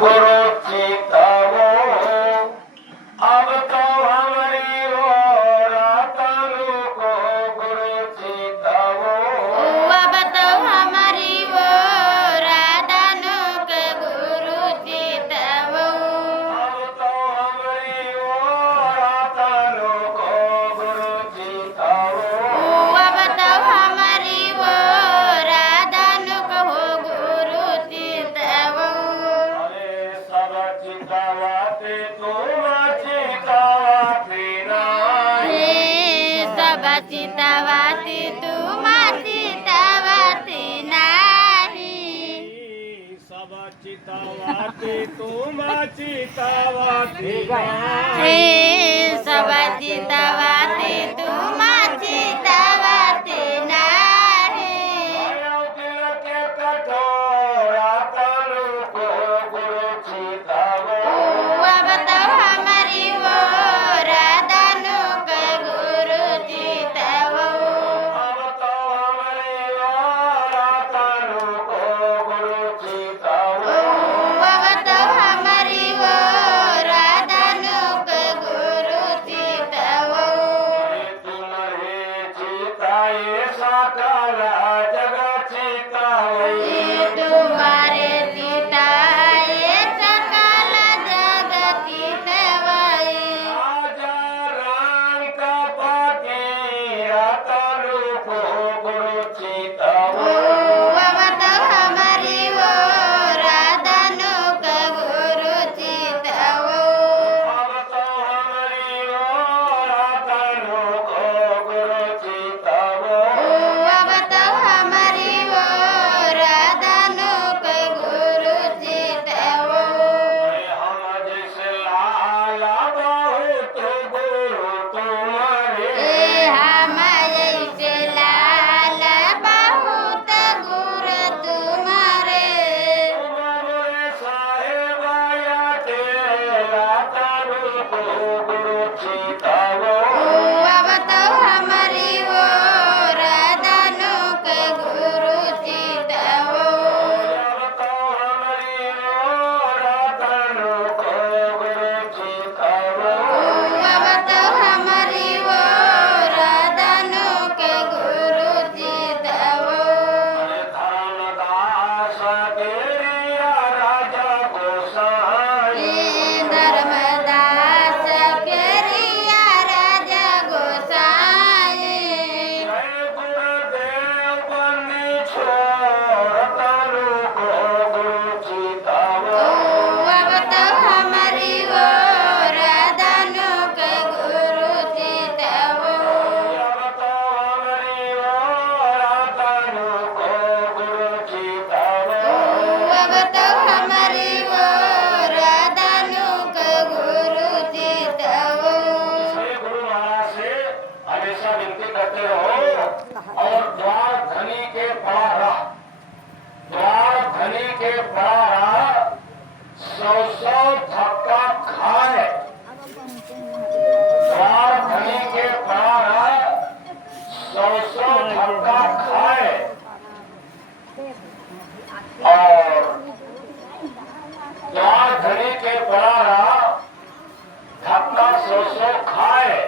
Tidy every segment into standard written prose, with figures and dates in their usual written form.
गुरु चितावो अब तो हमारी ओर तालु को गुरु चितावो अब तो हमारी ओर दानु के गुरु चितावो अब तो हमारी ओर तालु को गुरु चितावो अब तो हमारी ओर दानु को गुरु चितावो अरे सब चितावाते तुम चितावाते नाही सब चितावाती तुम चितावाती नाही सब चितावाते तुम चितावाते सब चितावाती तुम चितावाती नाही दिल के कठोरा तालु को गुरु चितावो अब तो हमारी ओर दानु के गुरु चितावो अब तो हमारी ओर तालु को गुरु चितावो अब तो हमारी ओर दानु के गुरु चितावो तुम्हारे चिताए सकल जगत चितावे तुम्हारे चिताए सकल जगत चितवाए राजा राम का पाके तालु को गुरु चितावो अब तो हमारी ओर दानु के गुरु चितावो अब तो हमारी ओर तालु को गुरु चितावो अब तो हमारी ओर दानु के गुरु चितावो हम जैसे लाला बहुत गुरु तुम्हारे हम जैसे लाल बहुत गुरु तुम्हारे तुम्हारे साहेब आया तेरा तालु को गुरु चितावो अब तो हमारी ओर दानु के गुरु चितावो अब तो हमारी ओर तालु को गुरु चितावो अब तो हमारी ओर दानु के गुरु चितावो धर्मदास तेरिया राजा गोसाई धर्मदास केरिया राजा गोसाई जय गुरुदेव बंदी छोड़ तालु को गुरु चितावो अब तो हमारी ओर दानु के गुरु चितावो अब तो हमारी ओर तालु को गुरु चितावो अब तो हमारी ओर दानु के गुरु चितावो श्री गुरु महाराज से हमेशा विनती करते रहो और द्वार धनी के पड़ा रहा द्वार धनी के पड़ा रहा 100 धक्का खाए द्वार धनी के पड़ा रहा 100 धक्का खाए और द्वार धनी के पड़ा रहा धक्का 100 खाए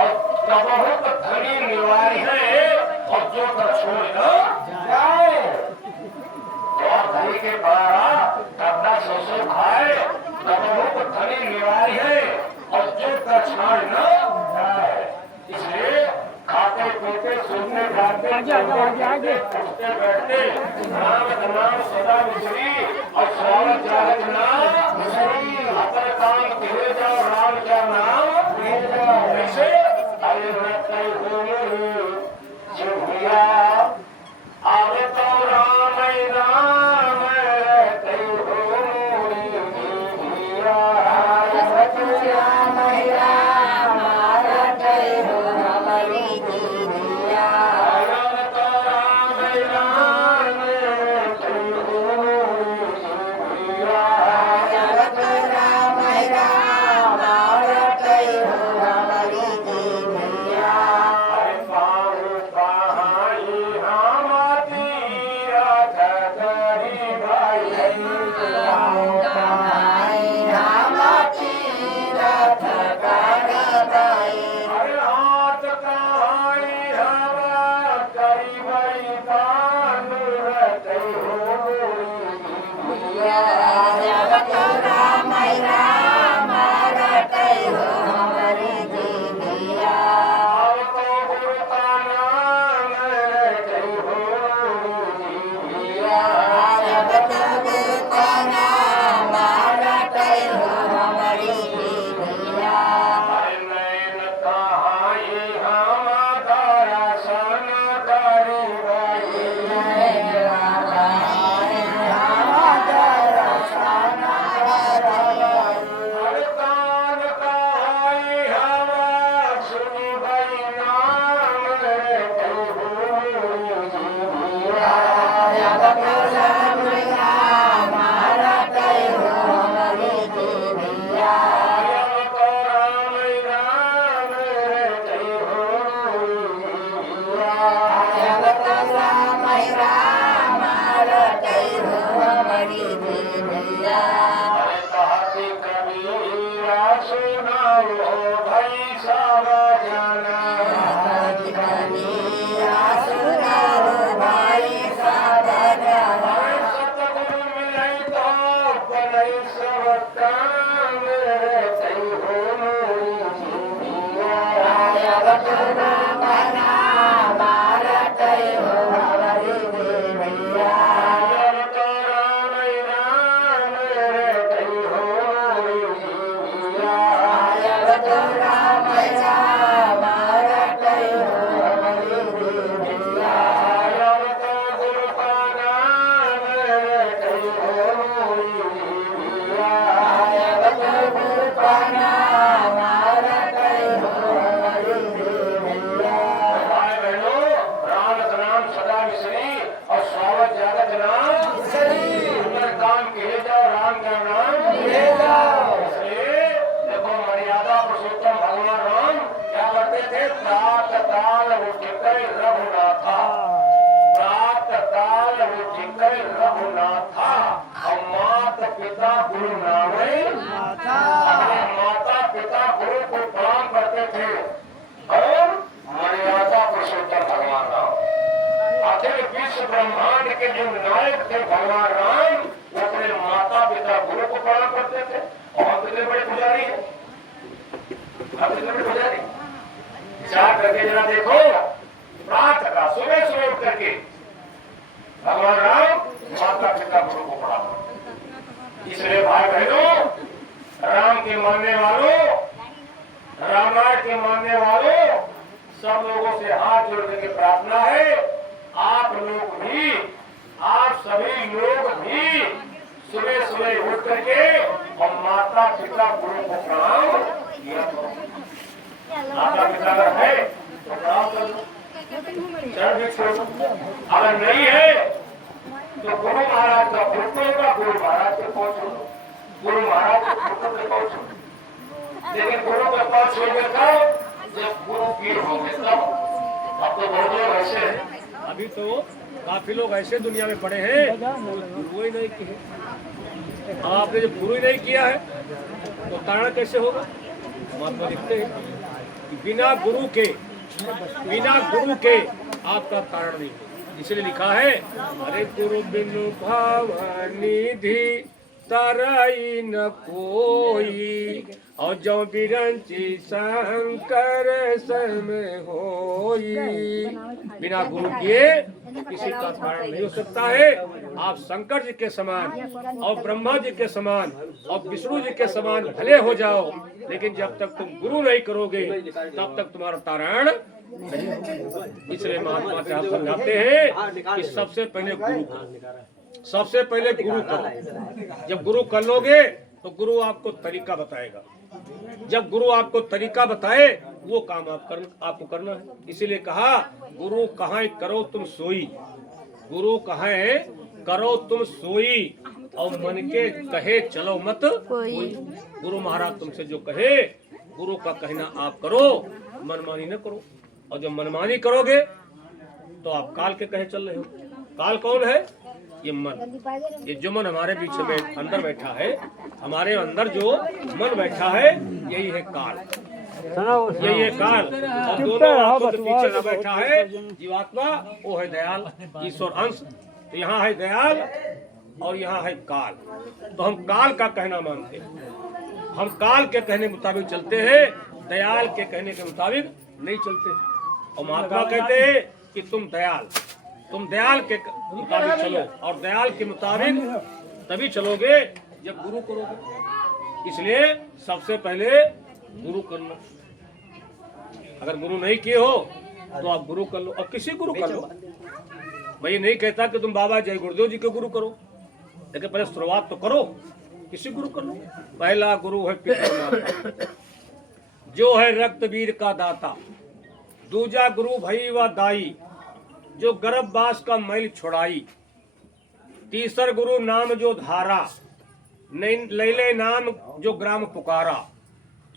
और तबहुत धनी निवारी है और जो कर छोड़ न जाए द्वार धनी के पड़ा रहा धक्का 100 खाए तबहुत धनी निवारी है और जो कर छोड़ न जाए इसलिए खाते पीते सुनने गाते चलते उठते बैठते नाम नाम सदा मिश्री और स्वागत चाहत नाम मिश्री अपन काम किए जाओ राम का नाम ले जाओ ऐसे अरे कई हो जो भैया आगे तो राम राम कई हो राम जब तो राम राम रटै हो हमारी जिभिया अब तो गुरु का नाम रटै हो जिभिया जब तो गुरु का नाम रटै हो हमारी जिभिया हरि नैन कहाई हम दर्शन करिबई हरि कान कहाई हम सुनिबई नाम रटै हो जिभिया जब तो राम राम रटै हो हमारी जिभिया अब तो राम राम रटै हो जिभिया जब तो राम राम रटै हो हमारी जिभिया अरे कहती कबीरा सुनाओ भाई सब जाना कबीरा सुनाओ भाई सब जाना सतगुरु मिले तो पलै सब काम रटै हो जिभिया जब तो राम राम रटै हो हमारी जिभिया अब तो राम राम रटै हो जिभिया जब तो राम राम रटै हो हमारी जिभिया अब तो गुरु का नाम रटै हो जिभिया जब तो गुरु का नाम रटै हो हमारी जिभिया भाई बहनों, राम का नाम सदा मिश्री और स्वागत जागत नाम सुंदर काम किए जाओ राम का नाम ले जाओ इसलिए देखो मर्यादा पुरुषोत्तम भगवान राम क्या करते थे प्रात काल उठकर रघुनाथा प्रात काल उठकर रघुनाथा और मात पिता गुरु नामे अपने माता पिता गुरु को प्रणाम करते थे और मर्यादा पुरुषोत्तम भगवान राम अखिल विश्व ब्रह्मांड के जो नायक थे भगवान राम वो अपने माता पिता गुरु को प्रणाम करते थे और हम कितने बड़े पुजारी हैं हम कितने बड़े पुजारी चार करके जरा देखो प्रातः का सुबह सुबह उठ करके भगवान राम माता पिता गुरु को प्रणाम करते। इसलिए भाई बहनों राम के मानने वालों रामायण के मानने वालों सब लोगों से हाथ जोड़ने की प्रार्थना है आप लोग भी आप सभी लोग भी सुबह सुबह उठ करके और माता पिता गुरु को प्रणाम किया करो। माता पिता अगर है तो प्रणाम कर दो चरण भी छोड़ दो। अगर नहीं है तो गुरु महाराज का फोटो का गुरु महाराज के पहुंचो गुरु महाराज के फोटो पे पहुंचो लेकिन गुरु के पास छोड़ देकर जब गुरु पीर होंगे तब अब तो बहुत लोग ऐसे हैं अभी तो काफी लोग ऐसे दुनिया में पड़े हैं गुरु ही नहीं किए। आपने जब गुरु ही नहीं किया है तो तारण कैसे होगा? महात्मा लिखते हैं कि बिना गुरु के आपका तारण नहीं होगा। इसलिए लिखा है अरे गुरु बिनु भावनिधि तरई न कोई और जो बिरंची शंकर सर में होई। बिना गुरु किए किसी का तारण नहीं हो सकता है। आप शंकर जी के समान और ब्रह्मा जी के समान और विष्णु जी के समान भले हो जाओ लेकिन जब तक तुम गुरु नहीं करोगे तब तक तुम्हारा तारण नहीं होगा। इसलिए महात्मा साहब समझाते हैं कि सबसे पहले गुरु करो, सबसे पहले गुरु करो। जब गुरु कर लोगे तो गुरु आपको तरीका बताएगा। जब गुरु आपको तरीका बताए वो काम आपको करना है। इसीलिए कहा गुरु कहाँ करो तुम सोई, गुरु कहाँ करो तुम सोई और मन के कहे चलो मत कोई। गुरु महाराज तुमसे जो कहे गुरु का कहना आप करो, मनमानी न करो। और जब मनमानी करोगे तो आप काल के कहे चल रहे हो। काल कौन है? ये मन। ये जो मन हमारे बीच में अंदर बैठा है, हमारे अंदर जो मन बैठा है यही है काल, यही है काल। और दोनों आंखों के पीछे न बैठा है जीवात्मा, वो है दयाल ईश्वर अंश। तो यहाँ है दयाल और यहाँ है काल। तो हम काल का कहना मानते हैं, हम काल के कहने के मुताबिक चलते हैं, दयाल के कहने के मुताबिक नहीं चलते। और महात्मा कहते हैं कि तुम दयाल के मुताबिक चलो, और दयाल के मुताबिक तभी चलोगे जब गुरु करोगे। इसलिए सबसे पहले गुरु कर लो। अगर गुरु नहीं किए हो तो आप गुरु कर लो, और किसी गुरु कर लो। मैं ये नहीं कहता कि तुम बाबा जय गुरुदेव जी के गुरु करो, लेकिन पहले शुरुआत तो करो, किसी गुरु कर लो। पहला गुरु है पिता जो है रक्तवीर का दाता, दूजा गुरु भई व दाई जो गर्भवास का मैल छुड़ाई, तीसर गुरु नाम जो धारा लैले नाम जो ग्राम पुकारा,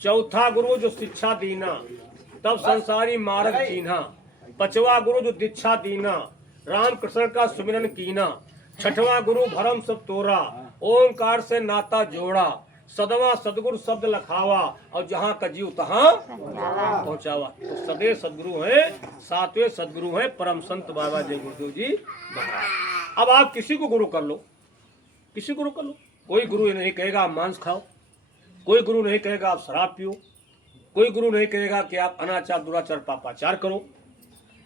चौथा गुरु जो शिक्षा दीना तब संसारी मार्ग चीन्हा, पांचवा गुरु जो दीक्षा दीना राम कृष्ण का सुमिरन कीना, छठवां गुरु भरम सब तोरा ओंकार से नाता जोड़ा, सदवा सदगुरु शब्द लखावा और जहाँ का जीव तहाँ पहुँचावा। तो सदैव सदगुरु है, सातवें सदगुरु है परम संत बाबा जय गुरुदेव जी महाराज। अब आप किसी को गुरु कर लो, किसी गुरु कर लो। कोई गुरु नहीं कहेगा आप मांस खाओ, कोई गुरु नहीं कहेगा आप शराब पियो, कोई गुरु नहीं कहेगा कि आप अनाचार दुराचार पापाचार करो।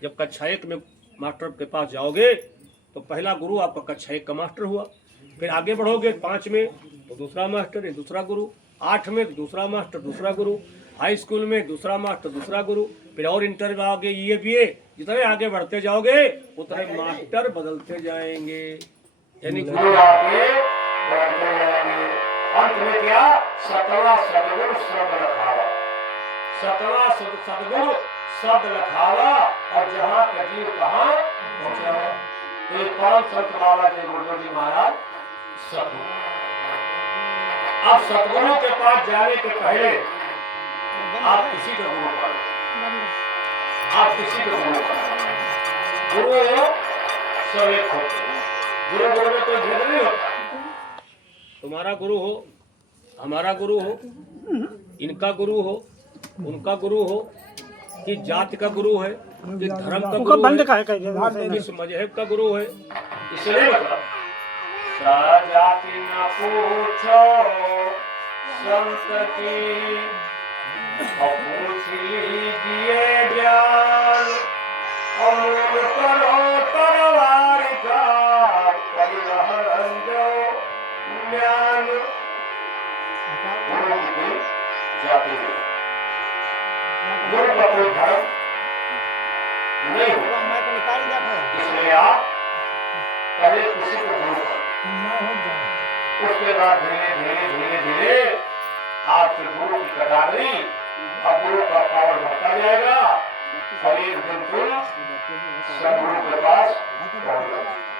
जब कक्षा 1 में मास्टर के पास जाओगे तो पहला गुरु आपका कक्षा 1 का मास्टर हुआ, फिर आगे बढ़ोगे 5 में तो दूसरा मास्टर है दूसरा गुरु, 8 में तो दूसरा मास्टर दूसरा गुरु, हाई स्कूल में दूसरा मास्टर दूसरा गुरु, फिर और इंटर में आओगे ये बीए, जितने आगे बढ़ते जाओगे उतने मास्टर बदलते जाएंगे। यानी अंत में क्या सतवा सदगुरु शब्द लखावा, सतवा सदगुरु शब्द लखावा और जहाँ का जीव कहाँ पहुँचावा। तो ये परम संत बाबा जय गुरुदेव जी महाराज सतगुरु। अब सतगुरु के पास जाने के पहले आप किसी का गुरु कर लो, आप किसी का गुरु कर लो। गुरु सब एक होते हैं, गुरु में कोई भेद नहीं होता। तुम्हारा गुरु हो, हमारा गुरु हो, इनका गुरु हो, उनका गुरु हो, कि जाति का गुरु है, कि धर्म का गुरु है, किस मजहब का गुरु है, इसलिए जाति न पूछो संत की, पूछ लीजिए ज्ञान, अमूल करो तरवार का परिवहन जो ज्ञान। गुरु की जाति नहीं, गुरु का कोई धर्म नहीं होता। इसलिए आप पहले किसी को गुरु करो, उसके बाद धीरे धीरे धीरे धीरे आपके गुरु की कटागरी और गुरु का पावर बढ़ता जाएगा। फिर एक दिन तुम सदगुरु के पास पहुंच जाओगे।